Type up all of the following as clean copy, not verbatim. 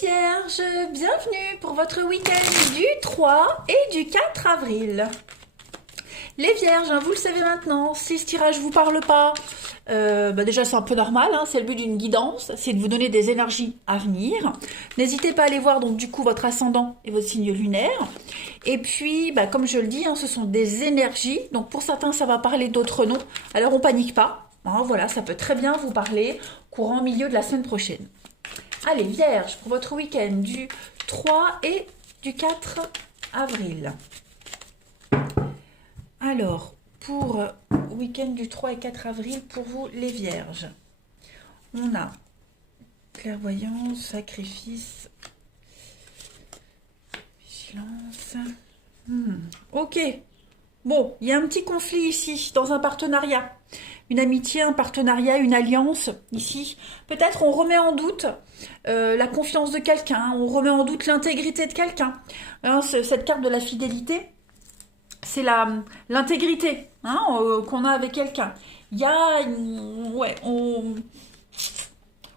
Vierges, bienvenue pour votre week-end du 3 et du 4 avril. Les Vierges, vous le savez maintenant, si ce tirage vous parle pas, déjà c'est un peu normal, c'est le but d'une guidance, c'est de vous donner des énergies à venir. N'hésitez pas à aller voir donc du coup votre ascendant et votre signe lunaire. Et puis, comme je le dis, ce sont des énergies, donc pour certains ça va parler, d'autres non. Alors on panique pas, voilà, ça peut très bien vous parler courant milieu de la semaine prochaine. Allez, Vierge, pour votre week-end du 3 et du 4 avril. Alors, pour week-end du 3 et 4 avril, pour vous, les Vierges, on a clairvoyance, sacrifice, vigilance. Ok. Bon, il y a un petit conflit ici, dans un partenariat. Une amitié, un partenariat, une alliance, ici. Peut-être on remet en doute la confiance de quelqu'un, on remet en doute l'intégrité de quelqu'un. Cette carte de la fidélité, c'est l'intégrité qu'on a avec quelqu'un. Il y a...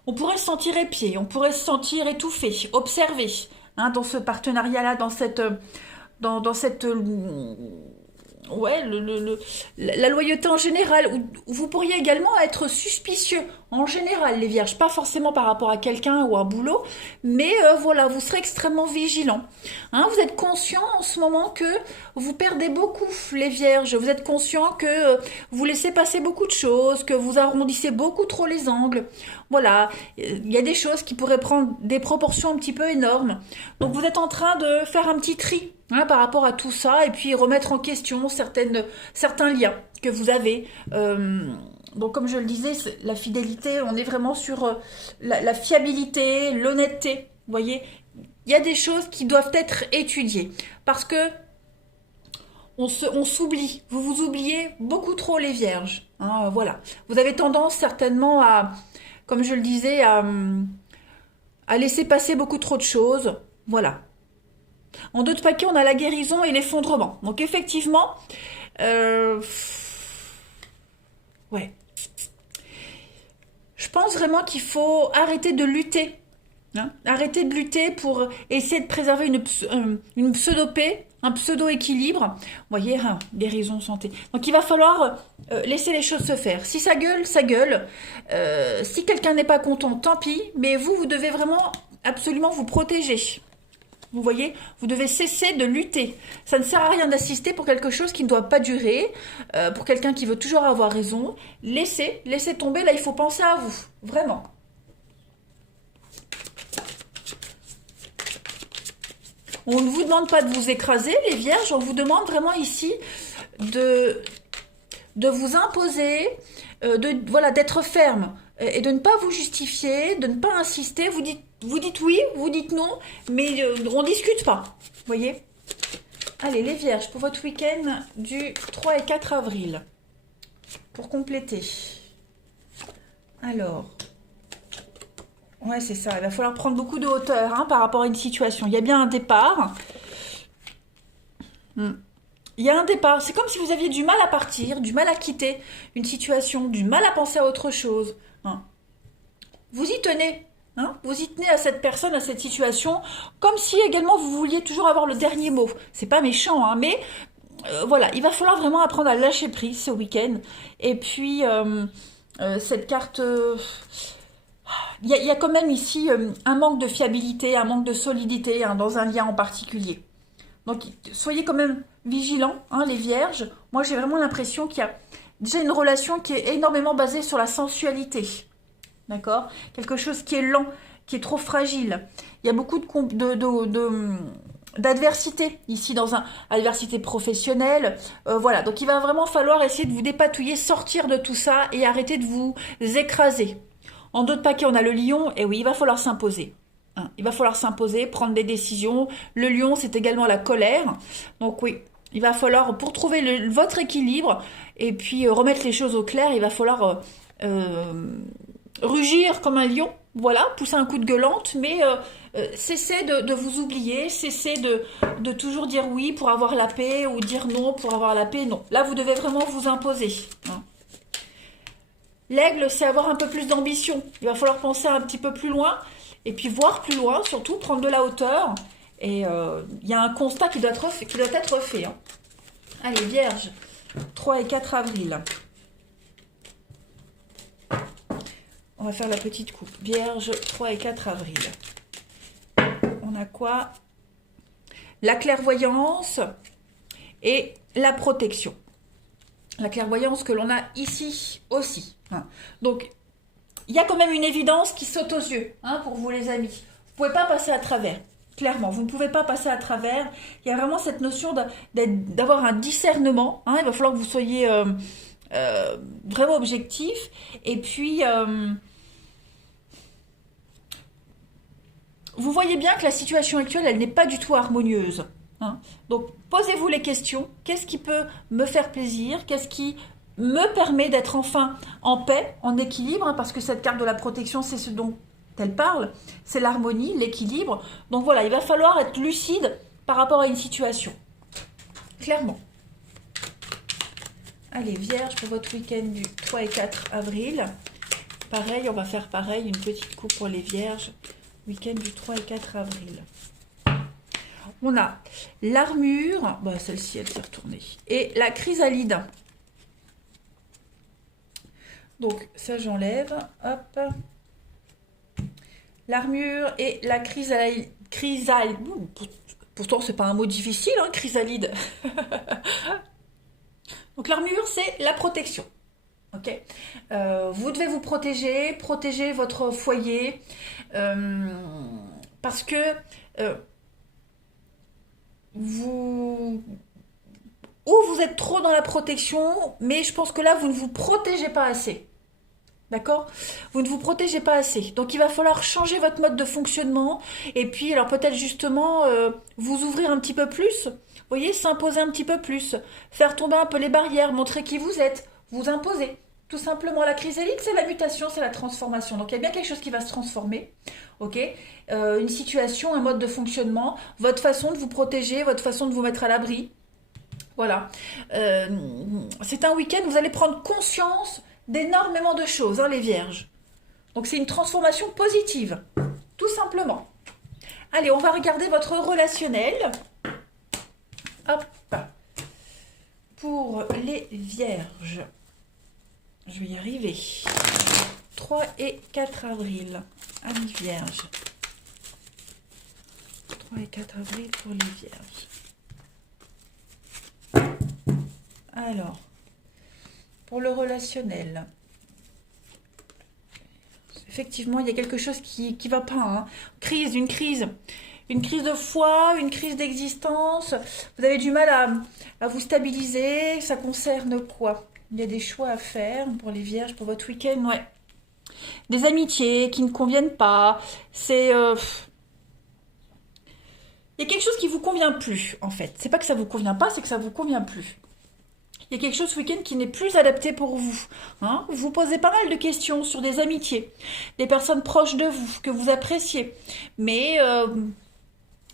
on pourrait se sentir épié, on pourrait se sentir étouffé, observé dans ce partenariat-là, dans cette... la loyauté en général. Vous pourriez également être suspicieux en général, les Vierges, pas forcément par rapport à quelqu'un ou à un boulot, mais voilà, vous serez extrêmement vigilants. Vous êtes conscient en ce moment que vous perdez beaucoup, les Vierges. Vous êtes conscient que vous laissez passer beaucoup de choses, que vous arrondissez beaucoup trop les angles. Voilà, il y a des choses qui pourraient prendre des proportions un petit peu énormes. Donc vous êtes en train de faire un petit tri par rapport à tout ça, et puis remettre en question certains liens que vous avez. Donc comme je le disais, la fidélité, on est vraiment sur la fiabilité, l'honnêteté. Vous voyez, il y a des choses qui doivent être étudiées, parce que on s'oublie. Vous oubliez beaucoup trop, les Vierges. Voilà, vous avez tendance certainement à, comme je le disais, à laisser passer beaucoup trop de choses. Voilà. En d'autres paquets, on a la guérison et l'effondrement. Donc effectivement, ouais. Je pense vraiment qu'il faut arrêter de lutter. Arrêter de lutter pour essayer de préserver une pseudo-paix, un pseudo-équilibre. Vous voyez, guérison, santé. Donc il va falloir laisser les choses se faire. Si ça gueule, ça gueule. Si quelqu'un n'est pas content, tant pis. Mais vous devez vraiment absolument vous protéger. Vous voyez, vous devez cesser de lutter. Ça ne sert à rien d'assister pour quelque chose qui ne doit pas durer, pour quelqu'un qui veut toujours avoir raison. Laissez tomber, là il faut penser à vous, vraiment. On ne vous demande pas de vous écraser, les Vierges, on vous demande vraiment ici de vous imposer, d'être ferme et de ne pas vous justifier, de ne pas insister. Vous dites oui, vous dites non, mais on ne discute pas. Vous voyez? Allez, les Vierges, pour votre week-end du 3 et 4 avril. Pour compléter. Alors, ouais, c'est ça. Il va falloir prendre beaucoup de hauteur par rapport à une situation. Il y a bien un départ. Il y a un départ. C'est comme si vous aviez du mal à partir, du mal à quitter une situation, du mal à penser à autre chose. Vous y tenez. Vous y tenez à cette personne, à cette situation, comme si également vous vouliez toujours avoir le dernier mot. C'est pas méchant, mais voilà, il va falloir vraiment apprendre à lâcher prise ce week-end. Et puis, cette carte... Il y a quand même ici un manque de fiabilité, un manque de solidité dans un lien en particulier. Donc, soyez quand même vigilants, les Vierges. Moi, j'ai vraiment l'impression qu'il y a déjà une relation qui est énormément basée sur la sensualité. D'accord? Quelque chose qui est lent, qui est trop fragile. Il y a beaucoup d'adversité ici, adversité professionnelle. Voilà, donc il va vraiment falloir essayer de vous dépatouiller, sortir de tout ça et arrêter de vous écraser. En d'autres paquets, on a le lion, et oui, il va falloir s'imposer. Il va falloir s'imposer, prendre des décisions. Le lion, c'est également la colère. Donc oui, il va falloir, pour trouver votre équilibre, et puis remettre les choses au clair, il va falloir... rugir comme un lion, voilà, pousser un coup de gueulante, mais cessez de vous oublier, cessez de toujours dire oui pour avoir la paix, ou dire non pour avoir la paix, non. Là, vous devez vraiment vous imposer. L'aigle, c'est avoir un peu plus d'ambition. Il va falloir penser un petit peu plus loin, et puis voir plus loin, surtout prendre de la hauteur. Et il y a un constat qui doit être fait. Hein. Allez, Vierge, 3 et 4 avril. On va faire la petite coupe. Vierge, 3 et 4 avril. On a quoi? La clairvoyance et la protection. La clairvoyance que l'on a ici aussi. Hein. Donc, il y a quand même une évidence qui saute aux yeux hein, pour vous les amis. Vous ne pouvez pas passer à travers. Clairement, vous ne pouvez pas passer à travers. Il y a vraiment cette notion d'avoir un discernement. Hein. Il va falloir que vous soyez vraiment objectif. Et puis, vous voyez bien que la situation actuelle, elle n'est pas du tout harmonieuse. Hein. Donc, posez-vous les questions. Qu'est-ce qui peut me faire plaisir? Qu'est-ce qui me permet d'être enfin en paix, en équilibre? Hein, parce que cette carte de la protection, c'est ce dont elle parle. C'est l'harmonie, l'équilibre. Donc voilà, il va falloir être lucide par rapport à une situation. Clairement. Allez, Vierge, pour votre week-end du 3 et 4 avril. Pareil, on va faire pareil, une petite coupe pour les Vierges. Week-end du 3 et 4 avril. On a l'armure, bah celle-ci elle s'est retournée, et la chrysalide. Donc ça j'enlève, hop. L'armure et la chrysalide. Pourtant c'est pas un mot difficile, hein, chrysalide. Donc l'armure c'est la protection. Ok. Vous devez vous protéger votre foyer, parce que vous êtes trop dans la protection, mais je pense que là vous ne vous protégez pas assez. D'accord? Vous ne vous protégez pas assez. Donc il va falloir changer votre mode de fonctionnement et puis alors peut-être justement vous ouvrir un petit peu plus. Vous voyez, s'imposer un petit peu plus, faire tomber un peu les barrières, montrer qui vous êtes, vous imposer. Tout simplement, la chrysalide, c'est la mutation, c'est la transformation. Donc il y a bien quelque chose qui va se transformer. Ok, une situation, un mode de fonctionnement, votre façon de vous protéger, votre façon de vous mettre à l'abri. Voilà. C'est un week-end où vous allez prendre conscience d'énormément de choses, hein, les Vierges. Donc c'est une transformation positive, tout simplement. Allez, on va regarder votre relationnel. Hop. Pour les Vierges. Je vais y arriver. 3 et 4 avril. Amis Vierges. 3 et 4 avril pour les Vierges. Alors, pour le relationnel. Effectivement, il y a quelque chose qui ne va pas. Hein. Une crise. Une crise de foi, une crise d'existence. Vous avez du mal à vous stabiliser. Ça concerne quoi? Il y a des choix à faire pour les Vierges, pour votre week-end. Ouais. Des amitiés qui ne conviennent pas. C'est... il y a quelque chose qui ne vous convient plus, en fait. C'est pas que ça ne vous convient pas, c'est que ça ne vous convient plus. Il y a quelque chose ce week-end qui n'est plus adapté pour vous. Hein, vous vous posez pas mal de questions sur des amitiés, des personnes proches de vous, que vous appréciez. Mais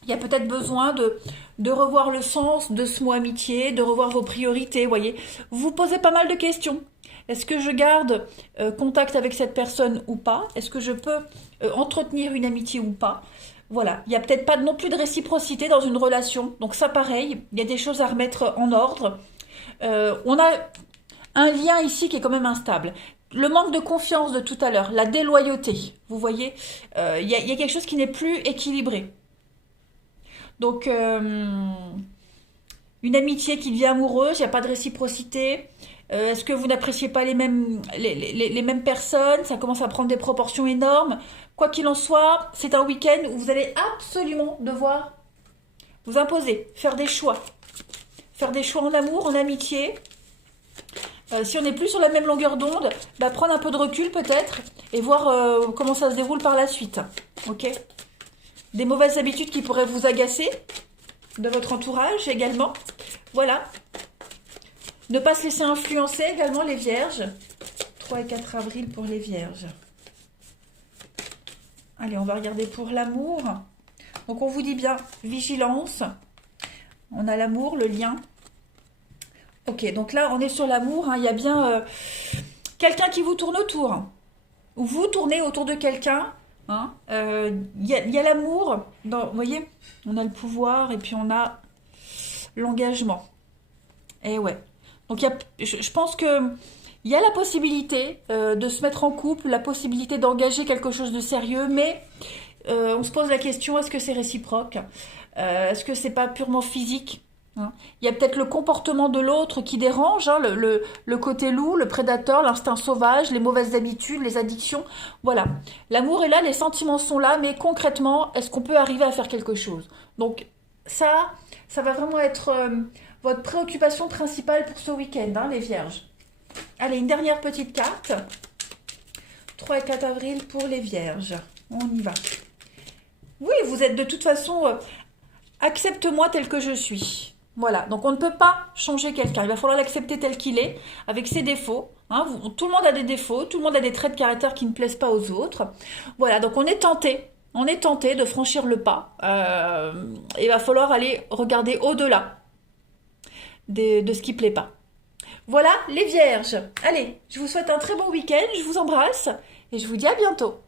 il y a peut-être besoin de revoir le sens de ce mot amitié, de revoir vos priorités, voyez. Vous vous posez pas mal de questions. Est-ce que je garde contact avec cette personne ou pas? Est-ce que je peux entretenir une amitié ou pas? Voilà, il n'y a peut-être pas non plus de réciprocité dans une relation. Donc ça, pareil, il y a des choses à remettre en ordre. On a un lien ici qui est quand même instable. Le manque de confiance de tout à l'heure, la déloyauté, vous voyez, il y a quelque chose qui n'est plus équilibré. Donc, une amitié qui devient amoureuse, il n'y a pas de réciprocité. Est-ce que vous n'appréciez pas les mêmes personnes? Ça commence à prendre des proportions énormes. Quoi qu'il en soit, c'est un week-end où vous allez absolument devoir vous imposer, faire des choix. Faire des choix en amour, en amitié. Si on n'est plus sur la même longueur d'onde, bah, prendre un peu de recul peut-être et voir comment ça se déroule par la suite. Ok? Des mauvaises habitudes qui pourraient vous agacer de votre entourage également. Voilà. Ne pas se laisser influencer également les Vierges. 3 et 4 avril pour les Vierges. Allez, on va regarder pour l'amour. Donc on vous dit bien vigilance. On a l'amour, le lien. Ok, donc là on est sur l'amour. Hein. Il y a bien quelqu'un qui vous tourne autour. Ou vous tournez autour de quelqu'un Hein. Il y a l'amour, vous voyez, on a le pouvoir et puis on a l'engagement. Et ouais. Donc je pense que il y a la possibilité de se mettre en couple, la possibilité d'engager quelque chose de sérieux, mais on se pose la question, est-ce que c'est réciproque? Est-ce que c'est pas purement physique? Hein. Il y a peut-être le comportement de l'autre qui dérange, hein, le côté loup, le prédateur, l'instinct sauvage, les mauvaises habitudes, les addictions. Voilà. L'amour est là, les sentiments sont là, mais concrètement, est-ce qu'on peut arriver à faire quelque chose? Donc ça va vraiment être votre préoccupation principale pour ce week-end, hein, les vierges. Allez, une dernière petite carte. 3 et 4 avril pour les vierges. On y va. Oui, vous êtes de toute façon... accepte-moi tel que je suis. Voilà, donc on ne peut pas changer quelqu'un. Il va falloir l'accepter tel qu'il est, avec ses défauts. Hein. Tout le monde a des défauts, tout le monde a des traits de caractère qui ne plaisent pas aux autres. Voilà, donc on est tenté. On est tenté de franchir le pas. Il va falloir aller regarder au-delà de ce qui ne plaît pas. Voilà, les vierges. Allez, je vous souhaite un très bon week-end, je vous embrasse et je vous dis à bientôt.